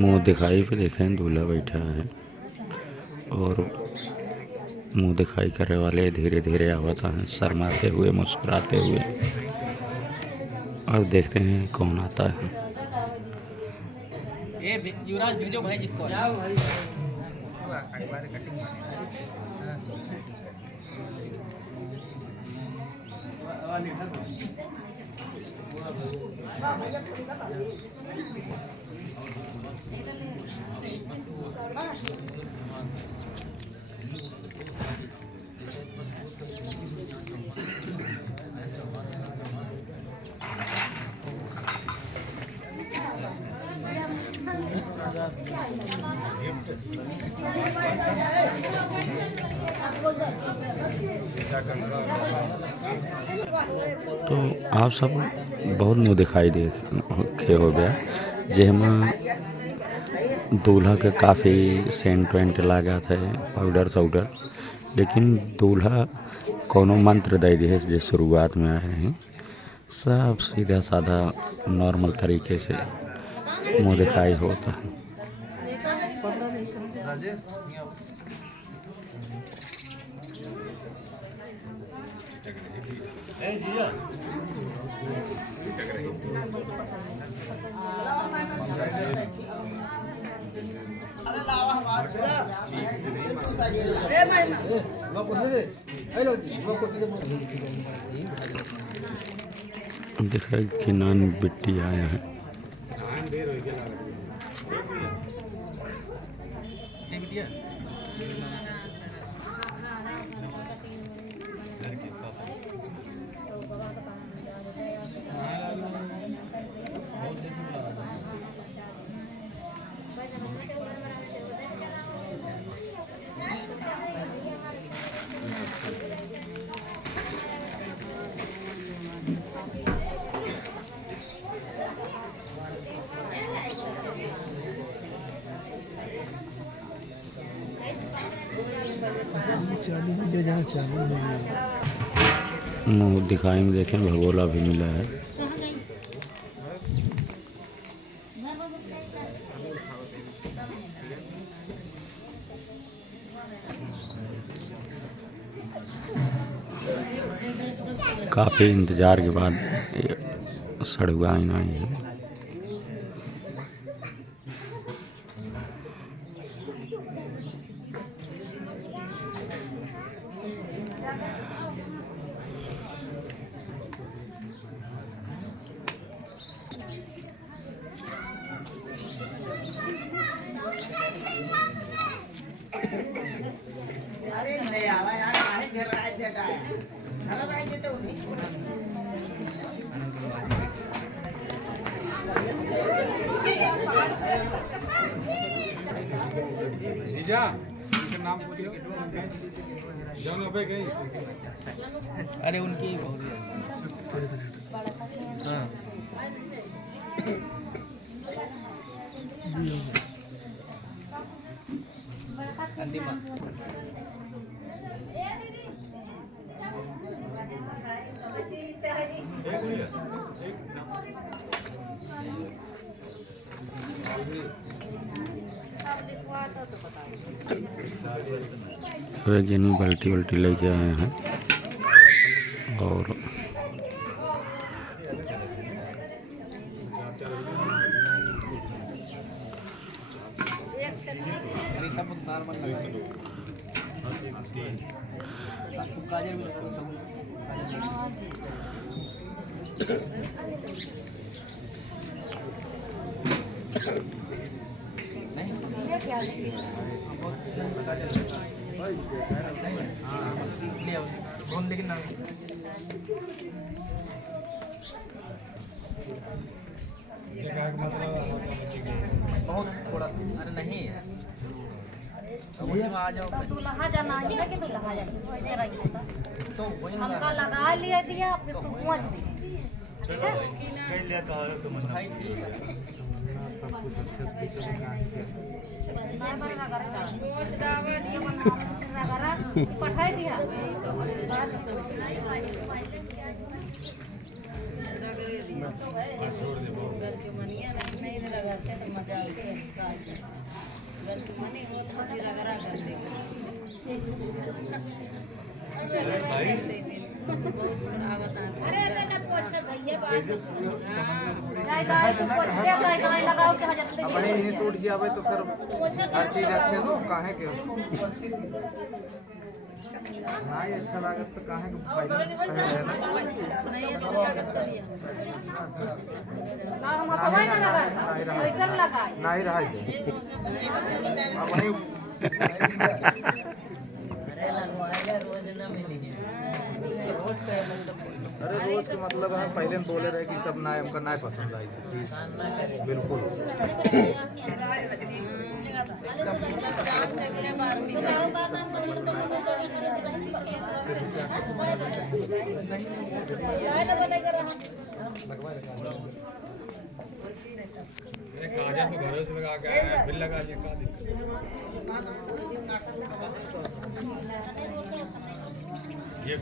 मुंह दिखाई पे देखें दूल्हा बैठा है और मुंह दिखाई करे वाले धीरे धीरे आवता हैं, शर्माते हुए, मुस्कुराते हुए। और देखते हैं कौन आता है। युवराज भेजो भाई जिसको। तो आप सब बहुत मुँह दिखाई देखे हो गया जेमा दूल्हा के काफ़ी सेंट वेंट लगा थे, पाउडर साउडर, लेकिन दूल्हा कोनो मंत्र दे दिए जो शुरुआत में आए हैं। सब सीधा साधा नॉर्मल तरीके से मुँह दिखाई होता है। दिखा कि नान बिट्टी आया है। मुँह दिखाई में देखें भगोला भी मिला है। काफ़ी इंतज़ार के बाद सड़ुआ आईना आई है। जीजा नाम पूछिए। अरे उनकी अंतिम वैज्ञानिक बाल्टी वल्टी लेके आए हैं और लेकिन बहुत थोड़ा। अरे नहीं आ जाओ दूल्हा जाना ही ना कि दूल्हा जाए तो हमका लगा लिया दिया फिर तू पहुँच दी। भाई ठीक पठाई दिया छोड़ दे बहुत। चाहे गाय को पोछते गाय गाय लगाओ के हजार दे अपने नहीं सूट जावे तो फिर हर चीज अच्छे से काहे के ना ही अच्छा लागत तो काहे के पहले कहे है ना हम अपवाई ना लगा ऐसा लगाए ना ही रहा है अपने अरे रोज के मतलब है पहले बोले रहे कि सब ना हमका ना पसंद आई सब चीज बिल्कुल काजा तो घरों से लगा के आया फिर लगा लिया का दिक्कत ये